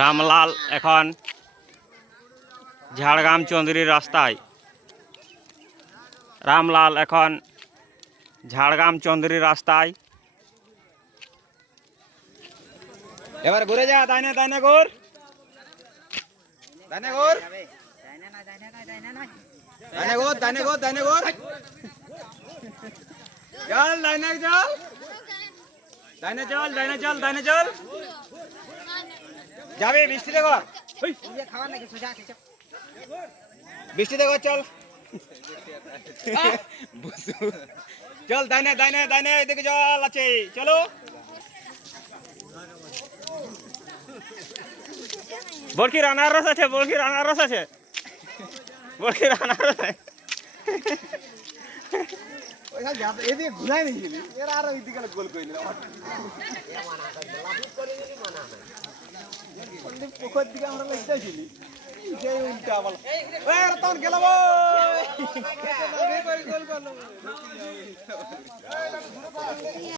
রামলাল এখন ঝাড়গ্রাম চন্দ্রীর রাস্তায়। রামলাল এখন ঝাড়গ্রাম চন্দ্রীর রাস্তায়। এবার ঘুরে যা, দাইনে দাইনে ঘুর, দাইনে ঘুর, দাইনে ঘুর, দাইনে ঘুর, দাইনে ঘুর, চল দাইনে চল, দাইনে চল, দাইনে চল, দাইনে চল, যাবি বৃষ্টি দেখো, বৃষ্টি দেখো, চল চল, দাইনে দাইনে দাইনে, এদিকে জল আছে, চলো। বরকির আনারস আছে, বরকির আনারস আছে, বরকির আনারস আছে। এদিকে ঘুরাই নিয়েছিলি, এর আরো এদিকে গোল করে দিল। পোখর দিকে আমরা লেগেছিলি, সেই উল্টা আবার তখন গেল গোল করলো।